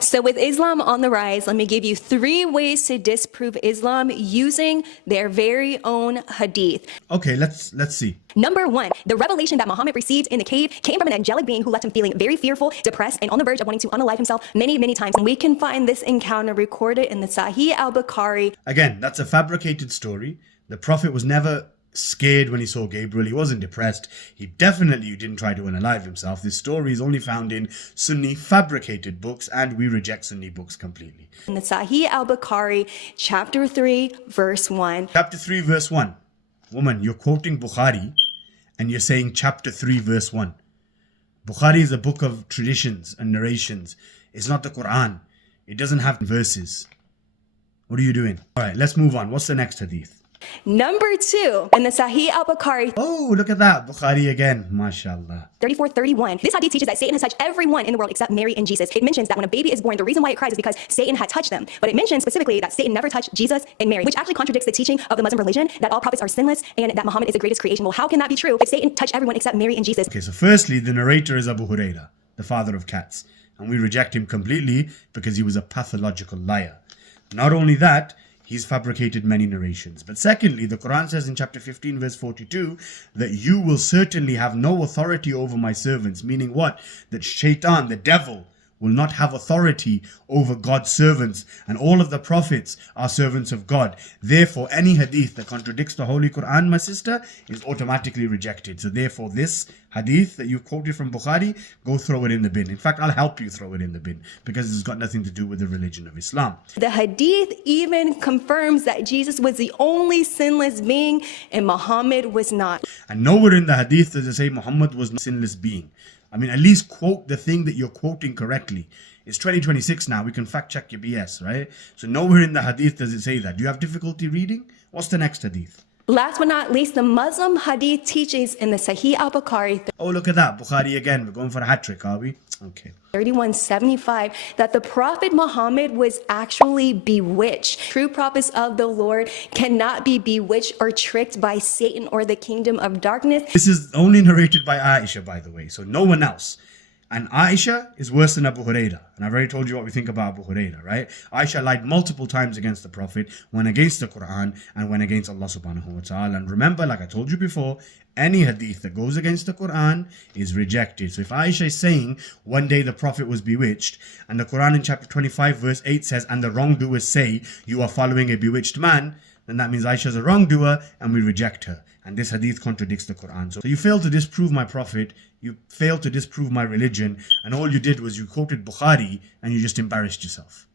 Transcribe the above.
So with Islam on the rise, let me give you 3 ways to disprove Islam using their very own hadith. Okay, let's see. Number 1, the revelation that Muhammad received in the cave came from an angelic being who left him feeling very fearful, depressed, and on the verge of wanting to unalive himself many, many times. And we can find this encounter recorded in the Sahih al-Bukhari. Again, that's a fabricated story. The Prophet was never scared when he saw Gabriel. He wasn't depressed. He definitely didn't try to unalive himself. This story is only found in Sunni fabricated books, and we reject Sunni books completely. In the Sahih al-Bukhari, chapter 3, verse 1. Chapter 3, verse 1. Woman, you're quoting Bukhari and you're saying chapter 3, verse 1. Bukhari is a book of traditions and narrations. It's not the Quran. It doesn't have verses. What are you doing? All right, let's move on. What's the next hadith? Number 2, in the Sahih al-Bukhari. Oh, look at that. Bukhari again. MashaAllah. 34:31. This hadith teaches that Satan has touched everyone in the world except Mary and Jesus. It mentions that when a baby is born, the reason why it cries is because Satan had touched them. But it mentions specifically that Satan never touched Jesus and Mary, which actually contradicts the teaching of the Muslim religion that all prophets are sinless and that Muhammad is the greatest creation. Well, how can that be true if Satan touched everyone except Mary and Jesus? Okay, so firstly, the narrator is Abu Huraira, the father of cats. And we reject him completely because he was a pathological liar. Not only that, he's fabricated many narrations. But secondly, the Quran says in chapter 15, verse 42, that you will certainly have no authority over my servants. Meaning what? That Shaitan, the devil, will not have authority over God's servants, and all of the prophets are servants of God. Therefore, any hadith that contradicts the Holy Quran, my sister, is automatically rejected. So therefore, this hadith that you quoted from Bukhari, go throw it in the bin. In fact, I'll help you throw it in the bin because it's got nothing to do with the religion of Islam. The hadith even confirms that Jesus was the only sinless being and Muhammad was not. And nowhere in the hadith does it say Muhammad was a sinless being. I mean, at least quote the thing that you're quoting correctly. It's 2026 now. We can fact check your BS, right? So nowhere in the hadith does it say that. Do you have difficulty reading? What's the next hadith? Last but not least, the Muslim hadith teaches in the Sahih al-Bukhari. Oh, look at that. Bukhari again. We're going for a hat trick, are we? Okay. 3175, that the Prophet Muhammad was actually bewitched. True prophets of the Lord cannot be bewitched or tricked by Satan or the kingdom of darkness. This is only narrated by Aisha, by the way, so no one else. And Aisha is worse than Abu Huraira. And I've already told you what we think about Abu Huraira, right? Aisha lied multiple times against the Prophet, went against the Quran, and went against Allah subhanahu wa ta'ala. And remember, like I told you before, any hadith that goes against the Quran is rejected. So if Aisha is saying one day the Prophet was bewitched, and the Quran in chapter 25 verse 8 says, and the wrongdoers say you are following a bewitched man, then that means Aisha is a wrongdoer and we reject her. And this hadith contradicts the Quran. So you failed to disprove my Prophet, you failed to disprove my religion, and all you did was you quoted Bukhari and you just embarrassed yourself.